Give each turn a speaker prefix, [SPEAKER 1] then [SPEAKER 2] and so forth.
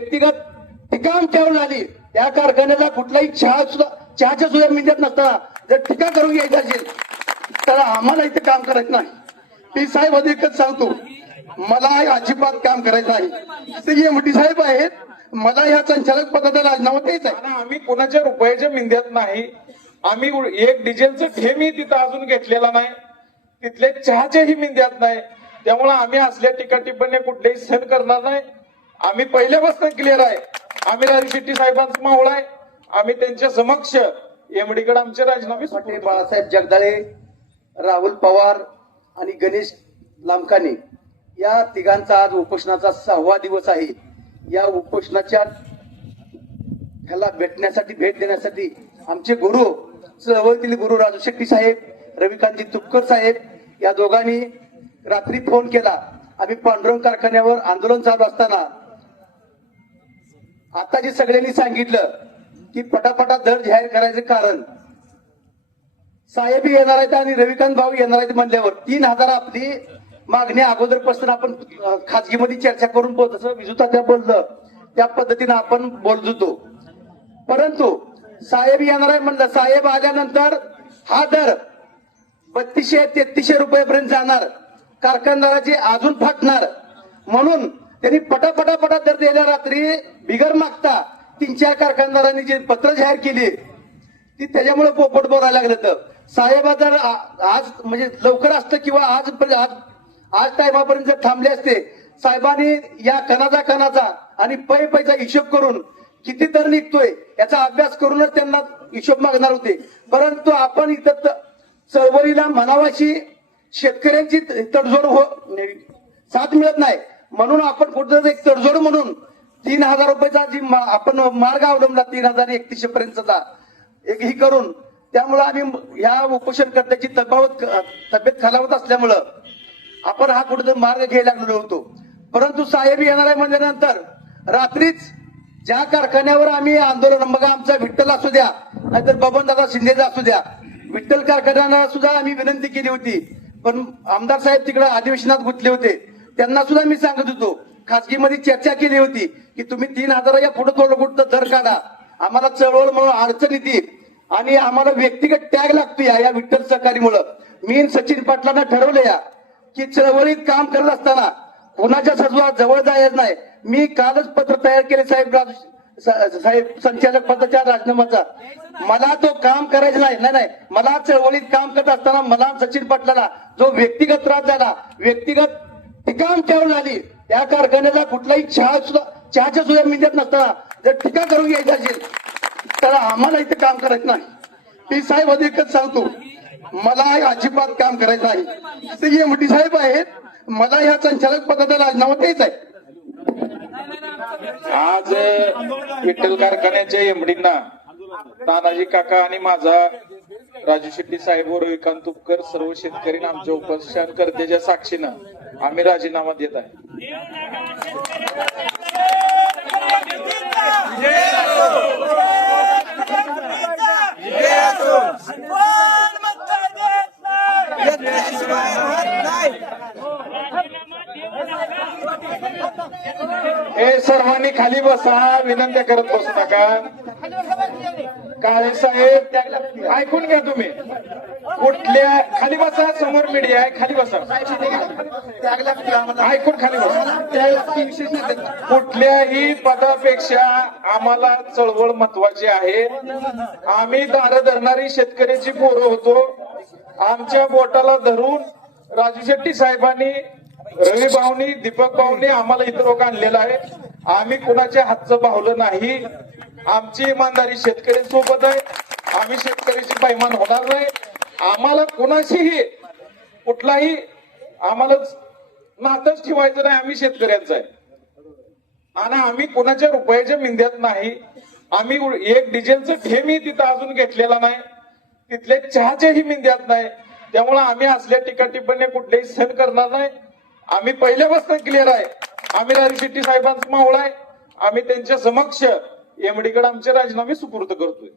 [SPEAKER 1] व्यक्तिगत ठिकाण ठेवून आली. त्या कारखान्याला कुठलाही चहा सुद्धा चहाच्या सुद्धा मिळत नसताना जर टीका करून घ्यायची असेल तर आम्हाला इथे काम करायचं नाही. मी साहेब अधिकच सांगतो मला अजिबात काम करायचं नाही. ते साहेब आहेत मला या संचालक पदाचा राजीनामा द्यायचा आहे.
[SPEAKER 2] आम्ही कुणाच्या रुपयाच्या मिंद्यात नाही. आम्ही एक डिझेलचं ठेमी तिथं अजून घेतलेला नाही. तिथले चहाच्याही मिंद्यात नाही. त्यामुळे आम्ही असल्या टीका टिप्पण्या कुठल्याही सहन करणार नाही. आम्ही पहिल्यापासून क्लिअर आहे. आम्ही राजू शेट्टी साहेबांचा मावळा आहे. आम्ही त्यांच्या समक्ष एमडी कडे आमचे राजीनामे
[SPEAKER 1] पाटील बाळासाहेब जगदाळे राहुल पवार आणि गणेश लामकाने या तिघांचा आज उपोषणाचा सहावा दिवस आहे. या उपोषणाच्या ह्याला भेटण्यासाठी भेट देण्यासाठी आमचे गुरु चळवळीतील गुरु राजू शेट्टी साहेब रविकांतजी तुपकर साहेब या दोघांनी रात्री फोन केला. आम्ही पांडुरंग कारखान्यावर आंदोलन चालू असताना आता जे सगळ्यांनी सांगितलं की पटापटा दर जाहीर करायचं कारण साहेब येणार आहेत आणि रविकांत भाऊ येणार आहेत म्हणल्यावर तीन हजार आपली मागणी अगोदरपासून आपण खाजगीमध्ये चर्चा करून बोलत असं विजुता त्या बोललं त्या पद्धतीनं आपण बोलत होतो. परंतु साहेब येणार आहे म्हणलं साहेब आल्यानंतर हा दर बत्तीसशे तेहतीसशे रुपयापर्यंत जाणार कारखानदाराचे अजून फाटणार. म्हणून त्यांनी पटापटा पटा दर दिल्या रात्री बिगर मागता तीन चार कारखानदारांनी जे पत्र जाहीर केली ती त्याच्यामुळे पोपट बोलायला लागलं तर साहेब जर आज म्हणजे लवकर असतं किंवा आज आज आज टायमापर्यंत जर थांबले असते साहेबांनी या कणाचा कणाचा आणि पै पैचा हिशोब करून किती दर निघतोय याचा अभ्यास करूनच त्यांना हिशोब मागणार होते. परंतु आपण इथं चळवळीला म्हणावाशी शेतकऱ्यांची तडजोड हो साथ मिळत नाही. म्हणून आपण कुठं एक तडजोड म्हणून तीन हजार रुपयाचा जी मा- आपण मार्ग अवलंबला तीन हजार एकतीसशे पर्यंतचा एक ही करून त्यामुळं आम्ही या उपोषणकर्त्याची तब्येत तब्येत खालावत असल्यामुळं आपण हा कुठेतरी मार्ग घ्यायला लागलेलो होतो. परंतु साहेब येणार आहे म्हणल्यानंतर रात्रीच ज्या कारखान्यावर आम्ही आंदोलन मग आमचा विठ्ठल असू द्या नाहीतर बबन दादा शिंदेचा असू द्या विठ्ठल कारखान्याला सुद्धा आम्ही विनंती केली होती. पण आमदार साहेब तिकडे अधिवेशनात गुंतले होते. त्यांना सुद्धा मी सांगत होतो खासगीमध्ये चर्चा केली होती की तुम्ही तीन हजाराच्या या पुढे थोडं कुठं दर काढा. आम्हाला चळवळ म्हणून अडचण येते आणि आम्हाला व्यक्तिगत टॅग लागतो या या विठ्ठल सहकारीमुळं. मी सचिन पाटलांना ठरवलं या की चळवळीत काम करत असताना कोणाच्या सजवा जवळ जायचं नाही. मी कालच पत्र तयार केले साहेब साहेब संचालक पदाच्या राजीनामाचा मला तो काम करायचं नाही. नाही नाही. मला चळवळीत काम करत असताना मला सचिन पाटलाला जो व्यक्तिगत त्रास झाला व्यक्तिगत टीका आमच्यावर झाली त्या कारखान्याला कुठलाही चहा सुद्धा चहाच्या सुद्धा मिळत नसताना. जर टीका करून घ्यायची असेल तर आम्हाला इथे काम करायचं नाही. मी साहेब अधिकच सांगतो मला अजिबात काम करायचं नाही. ते एमटी साहेब आहेत मला या संचालक पदाचा राजीनामा द्यायचा आहे.
[SPEAKER 2] आज विठ्ठल कारखान्याच्या एमडींना तानाजी काका आणि माझा राजू शेट्टी साहेब विकांत रविकांत तुपकर सर्व शेतकरी आमच्या उपोषणकर्त्याच्या साक्षीनं आम्ही राजीनामा देत आहे. हे सर्वांनी खाली बसा विनंती करत बसू नका. काळे साहेब ऐकून घ्या तुम्ही. कुठल्या खाली बसा समोर मीडिया आहे? खाली बसा ऐकून खाली बसा कुठल्याही पदापेक्षा आम्हाला चळवळ महत्वाची आहे. आम्ही दार धरणारी शेतकऱ्याची पोरं होतो. आमच्या बोटाला धरून राजू शेट्टी साहेबांनी रवी भाऊनी दीपक भाऊनी आम्हाला इतर लोक आणलेला आहे. आम्ही कुणाच्या हातचं पावलं नाही. आमची इमानदारी शेतकऱ्यांसोबत आहे. आम्ही शेतकऱ्याची पैमान होणार नाही. आम्हाला कुणाशीही कुठलाही आम्हाला नातच ठेवायचं नाही आम्ही शेतकऱ्यांचं आहे. आणि आम्ही कुणाच्या रुपयाच्या मिंद्यात नाही. आम्ही एक डिझेलचं ठेमी तिथं अजून घेतलेला नाही. तिथले चहाच्याही मिंद्यात नाही. त्यामुळे आम्ही असल्या टीका टिप्पण्या कुठल्याही सहन करणार नाही. आम्ही पहिल्यापासून क्लिअर आहे. आम्ही राजशेट्टी साहेबांचा मावळा आहे. आम्ही त्यांच्या समक्ष एमडीकडे आमचे राजीनामे सुपूर्द करतोय.